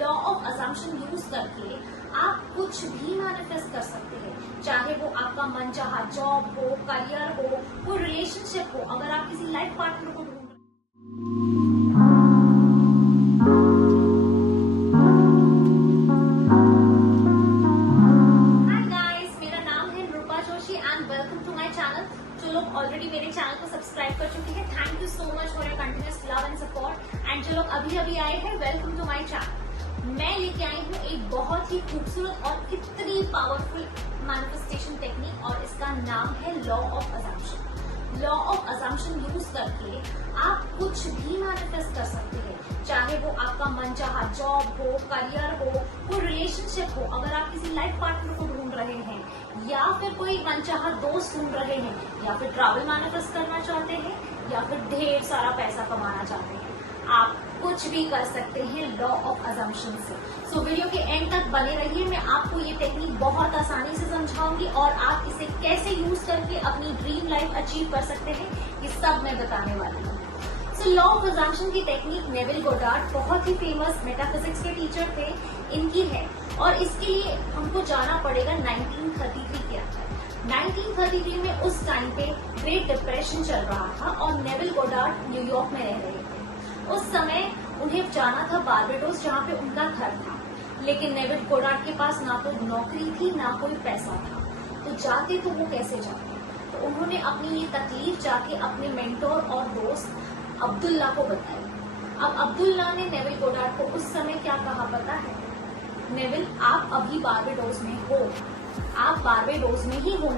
Law of assumption use करके आप कुछ भी मैनिफेस्ट कर सकते हैं, चाहे वो आपका मनचाहा जॉब हो, करियर हो, कोई रिलेशनशिप हो। अगर आप किसी लाइफ पार्टनर को ढूंढ जो लोग ऑलरेडी मेरे चैनल को सब्सक्राइब कर चुके हैं, thank you so much for your continuous love and support. And जो लोग अभी अभी आए हैं, वेलकम टू माय चैनल। मैं लेके आई हूँ एक बहुत ही खूबसूरत और इतनी पावरफुल मैनिफेस्टेशन टेक्निक और इसका नाम है law of assumption. Law of assumption use करके आप कुछ भी मैनिफेस्ट कर सकते हैं, चाहे वो आपका मनचाहा जॉब हो, करियर हो, कोई रिलेशनशिप हो। अगर आप किसी लाइफ पार्टनर को ढूंढ रहे हैं, या फिर कोई मनचाहा दोस्त ढूंढ रहे हैं, या फिर ट्रैवल मैनिफेस्ट करना चाहते हैं, या फिर ढेर सारा पैसा कमाना चाहते हैं, आप कुछ भी कर सकते हैं लॉ ऑफ अजम्पशन से। सो वीडियो के एंड तक बने रहिए। मैं आपको ये टेक्निक बहुत आसानी से समझाऊंगी और आप इसे कैसे यूज करके अपनी ड्रीम लाइफ अचीव कर सकते हैं, ये सब मैं बताने वाली हूँ। सो लॉ ऑफ अजम्पशन की टेक्निक नेविल गोडार्ड बहुत ही फेमस मेटाफिजिक्स के टीचर थे, इनकी है। और इसके लिए हमको जाना पड़ेगा 1933 के अंदर। 1933 में उस टाइम पे ग्रेट डिप्रेशन चल रहा था और नेविल गोडार्ड न्यूयॉर्क में रह रहे थे। उस समय उन्हें जाना था बारबेडोस, जहाँ पे उनका घर था। लेकिन नेविल गोडार्ड के पास ना तो नौकरी थी, ना कोई पैसा था। तो जाते तो वो कैसे जाते? तो उन्होंने अपनी ये तकलीफ जाके अपने मेंटोर और दोस्त अब्दुल्ला को बताई। अब अब्दुल्ला ने नेविल गोडार्ड को उस समय क्या कहा पता है? नेविल, आप अभी बारबेडोस में हो, आप बारबेडोस में ही हो।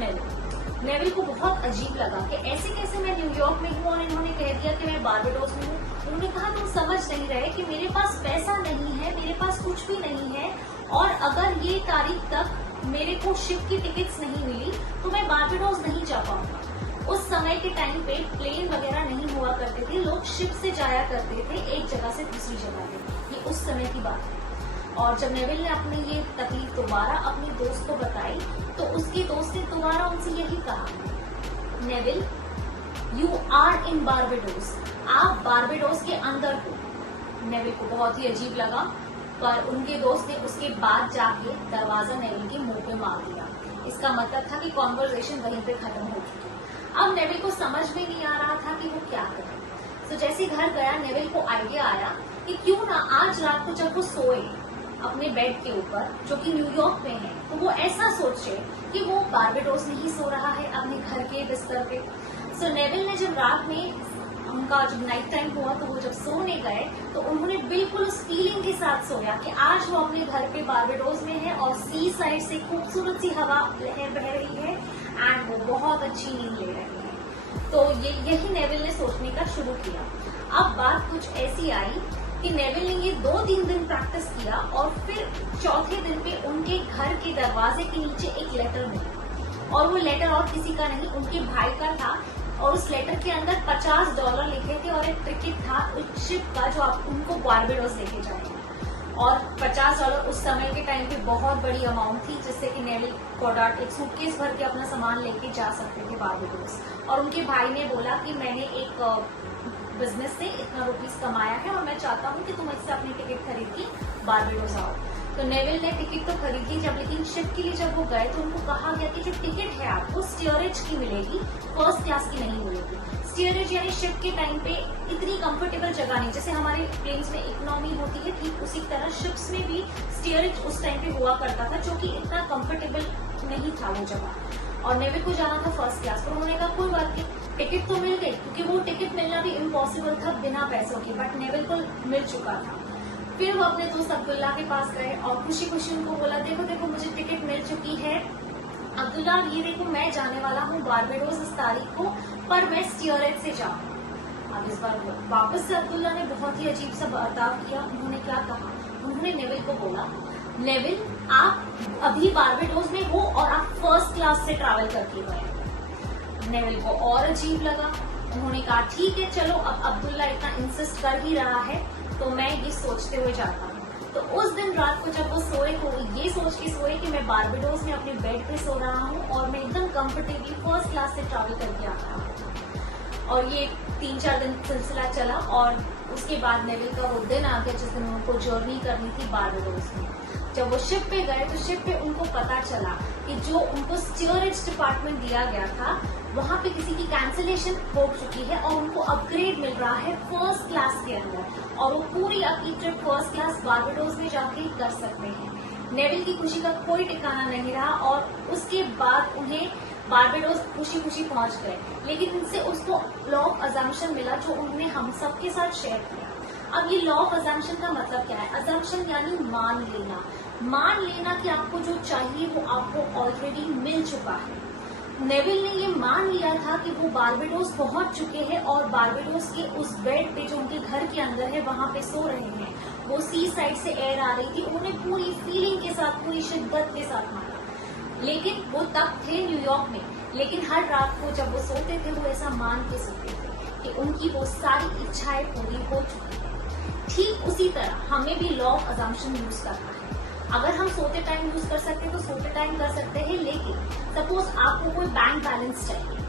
नेविल को बहुत अजीब लगा कि ऐसे कैसे मैं न्यूयॉर्क में हूँ और इन्होंने कह दिया कि मैं बारबेडोस में हूँ। उन्होंने कहा तुम समझ नहीं रहे कि मेरे पास पैसा नहीं है, मेरे पास कुछ भी नहीं है, और अगर ये तारीख तक मेरे को शिप की टिकट्स नहीं मिली तो मैं बारबेडोस नहीं जा पाऊंगा। उस समय के टाइम पे प्लेन वगैरह नहीं हुआ करते थे, लोग शिप से जाया करते थे एक जगह से दूसरी जगह पे। ये उस समय की बात है। और जब नेविल ने अपनी ये तकलीफ दोबारा अपने दोस्त को बताई तो उसके दोस्त ने दोबारा उनसे यही कहा, Neville, you are in Barbados, आप बारबेडोस के अंदर हो। नेविल को बहुत ही अजीब लगा, पर उनके दोस्त ने उसके बाद जाके दरवाजा नेविल के मुंह पे मार दिया। इसका मतलब था कि कॉन्वर्सेशन वहीं पे खत्म हो चुकी। अब नेविल को समझ में नहीं आ रहा था कि वो क्या करे। तो जैसे घर गया, नेविल को आइडिया आया कि क्यों ना आज रात को जब वो सोए अपने बेड के ऊपर, जो कि न्यूयॉर्क में है, तो वो ऐसा सोचे कि वो बारबेडोस में ही सो रहा है अपने घर के बिस्तर पे। सो नेविल ने जब रात में उनका जब नाइट टाइम हुआ तो वो जब सोने गए तो उन्होंने बिल्कुल उस फीलिंग के साथ सोया कि आज वो अपने घर पे बारबेडोस में है और सी साइड से खूबसूरत सी हवा लहर बह रही है एंड वो बहुत अच्छी नींद ले रहे हैं। तो यही नेविल ने सोचने का शुरू किया। अब बात कुछ ऐसी आई कि नेविल ने ये 2-3 दिन प्रैक्टिस किया और फिर चौथे दिन पे उनके घर के दरवाजे के नीचे एक लेटर मिला। और वो लेटर और किसी का नहीं, उनके भाई का था। और उस लेटर के अंदर $50 लिखे थे और एक टिकट था उस शिप का जो आप उनको बारबेडोस लेके जाएंगे। और $50 उस समय के टाइम पे बहुत बड़ी अमाउंट थी, जिससे कि नेविल गोडार्ड एक सूटकेस भर के अपना सामान लेके जा सकते थे बारबेडोस। और उनके भाई ने बोला कि मैंने एक बिजनेस से इतना रुपीस कमाया है और मैं चाहता हूँ कि तुम इससे अपनी टिकट खरीद के बारबेडोस आओ। तो नेविल ने टिकट तो खरीद ली जब, लेकिन शिप के लिए जब वो गए तो उनको कहा गया कि जो टिकट है आपको स्टीयरेज की मिलेगी, फर्स्ट क्लास की नहीं मिलेगी। स्टीयरेज यानी शिप के टाइम पे इतनी कंफर्टेबल जगह नहीं, जैसे हमारे प्लेन्स में इकोनॉमी होती है, ठीक उसी तरह शिप्स में भी स्टीयरेज उस टाइम पे हुआ करता था, जो कि इतना कंफर्टेबल नहीं था वो जगह। और नेविल को जाना था फर्स्ट क्लास, पर उन्होंने कहा कोई बात नहीं, टिकट तो मिल गई, क्योंकि वो टिकट मिलना भी इम्पॉसिबल था बिना पैसों के, बट नेविल को मिल चुका था। फिर वो अपने दोस्त अब्दुल्ला के पास गए और खुशी खुशी उनको बोला, देखो देखो मुझे टिकट मिल चुकी है अब्दुल्ला, ये देखो मैं जाने वाला हूँ बारबेडोस इस तारीख को, पर मैं स्टीयरेज से जाऊंगा। अब इस बार वापस से अब्दुल्ला ने बहुत ही अजीब सा बर्ताव किया। उन्होंने क्या कहा? उन्होंने नेविल को बोला, नेविल, आप अभी बारबेडोस में हो और आप फर्स्ट क्लास से ट्रैवल करके गए। नेविल को और अजीब लगा। उन्होंने कहा ठीक है चलो, अब अब्दुल्ला इतना इंसिस्ट कर ही रहा है तो मैं ये सोचते हुए जाता हूँ। तो उस दिन रात को जब वो सोए तो ये सोच के सोए कि मैं बारबेडोस में अपने बेड पे सो रहा हूँ और मैं एकदम कंफर्टेबली फर्स्ट क्लास से ट्रैवल करके आ रहा हूँ। और ये 3-4 दिन सिलसिला चला और उसके बाद नेविल का वो दिन आ गया जिस दिन उनको जर्नी करनी थी बारबाडोस में। जब वो शिप पे गए तो शिप पे उनको पता चला कि जो उनको स्टीयरेज डिपार्टमेंट दिया गया था वहां पे किसी की कैंसिलेशन हो चुकी है और उनको अपग्रेड मिल रहा है फर्स्ट क्लास के अंदर, और वो पूरी अपनी ट्रिप फर्स्ट क्लास बारबाडोस में जाके कर सकते हैं। नेविल की खुशी का कोई ठिकाना नहीं रहा और उसके बाद उन्हें बारबाडोस खुशी खुशी पहुंच गए, लेकिन उनसे उसको लॉ ऑफ अजम्पशन मिला जो उन्होंने हम सबके साथ शेयर किया। अब ये लॉ ऑफ अजम्पशन का मतलब क्या है? अजम्पशन यानी मान लेना कि आपको जो चाहिए वो आपको ऑलरेडी मिल चुका है। नेविल ने ये मान लिया था कि वो बारबाडोस पहुंच चुके हैं और बारबाडोस के उस बेड पे जो उनके घर के अंदर है वहां पे सो रहे हैं। वो सी साइड से एयर आ रही थी, उन्होंने पूरी फीलिंग के साथ, पूरी शिद्दत के साथ माना। लेकिन वो तब थे न्यूयॉर्क में, लेकिन हर रात को जब वो सोते थे वो ऐसा मान के सोते थे कि उनकी वो सारी इच्छाएं पूरी हो चुकी है। ठीक उसी तरह हमें भी लॉ ऑफ अजम्पशन यूज करना है। अगर हम सोते टाइम यूज कर सकते हैं तो सोते टाइम कर सकते हैं, लेकिन सपोज आपको कोई बैंक बैलेंस चाहिए,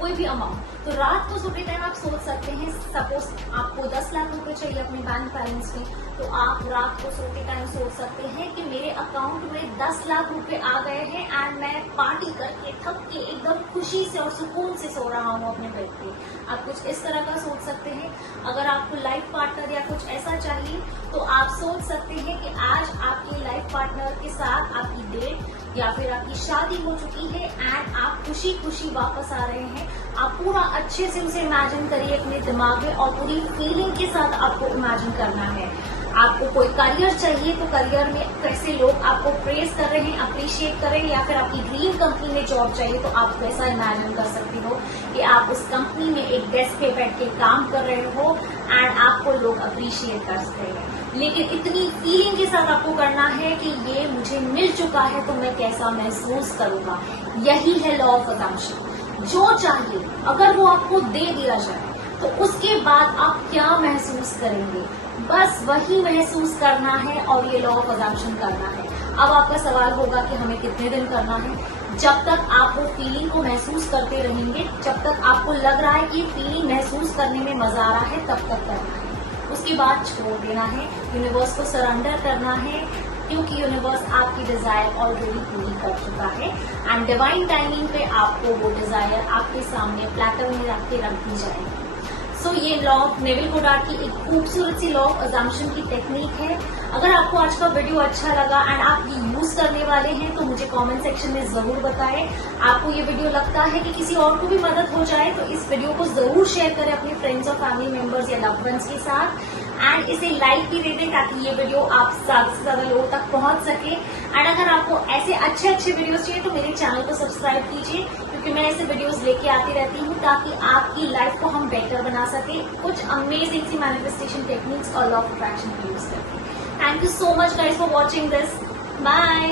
कोई भी अमाउंट, तो रात को सोते टाइम आप सोच सकते हैं। सपोज आपको 10 लाख रुपए चाहिए अपने बैंक बैलेंस में, तो आप रात को सोते टाइम सोच सकते हैं कि मेरे अकाउंट में 10 लाख रुपए आ गए हैं एंड मैं पार्टी करके थक के एकदम खुशी से और सुकून से सो रहा हूँ अपने बेड पे। आप कुछ इस तरह का सोच सकते हैं। अगर आपको लाइफ पार्टनर या कुछ ऐसा चाहिए तो आप सोच सकते हैं कि आज आपके लाइफ पार्टनर के साथ आपकी डेट या फिर आपकी शादी हो चुकी है एंड आप खुशी खुशी वापस आ रहे हैं। आप पूरा अच्छे से उसे इमेजिन करिए अपने दिमाग में और पूरी फीलिंग के साथ आपको इमेजिन करना है। आपको कोई करियर चाहिए तो करियर में कैसे लोग आपको प्रेज कर रहे हैं, अप्रिशिएट कर रहे हैं, या फिर आपकी ड्रीम कंपनी में जॉब चाहिए तो आप वैसा इमेजिन कर सकते हो कि आप उस कंपनी में एक डेस्क पे बैठ के काम कर रहे हो एंड आपको लोग अप्रिशिएट कर सकते हैं। लेकिन इतनी फीलिंग के साथ आपको करना है कि ये मुझे मिल चुका है तो मैं कैसा महसूस करूंगा। यही है लॉ ऑफ अजम्पशन। जो चाहिए अगर वो आपको दे दिया जाए तो उसके बाद आप क्या महसूस करेंगे, बस वही महसूस करना है और ये लॉ ऑफ अजम्पशन करना है। अब आपका सवाल होगा कि हमें कितने दिन करना है? जब तक आप वो फीलिंग को महसूस करते रहेंगे, जब तक आपको लग रहा है कि फीलिंग महसूस करने में मजा आ रहा है, तब तक करना है। उसके बाद छोड़ देना है, यूनिवर्स को सरेंडर करना है, क्योंकि यूनिवर्स आपकी डिजायर ऑलरेडी पूरी कर चुका है एंड डिवाइन टाइमिंग पे आपको वो डिजायर आपके सामने प्लेटर में रख के रख दी जाएगी। सो ये लॉ ऑफ नेविल गोडार्ड की एक खूबसूरत सी लॉ ऑफ अजम्पशन की टेक्निक है। अगर आपको आज का वीडियो अच्छा लगा एंड आप ये यूज करने वाले हैं तो मुझे कमेंट सेक्शन में जरूर बताएं। आपको ये वीडियो लगता है कि किसी और को भी मदद हो जाए तो इस वीडियो को जरूर शेयर करें अपने फ्रेंड्स और फैमिली मेंबर्स या लव्ड वंस के साथ एंड इसे लाइक भी दे दें ताकि ये वीडियो आप ज्यादा से ज्यादा लोगों तक पहुंच सके। एंड अगर आपको ऐसे अच्छे अच्छे वीडियोस चाहिए तो मेरे चैनल को सब्सक्राइब कीजिए, क्योंकि मैं ऐसे वीडियोस लेके आती रहती हूँ ताकि आपकी लाइफ को हम बेटर बना सके कुछ अमेजिंग सी मैनिफेस्टेशन टेक्निक्स और लॉ ऑफ अट्रैक्शन यूज करके। Thank you so much guys for watching this. Bye.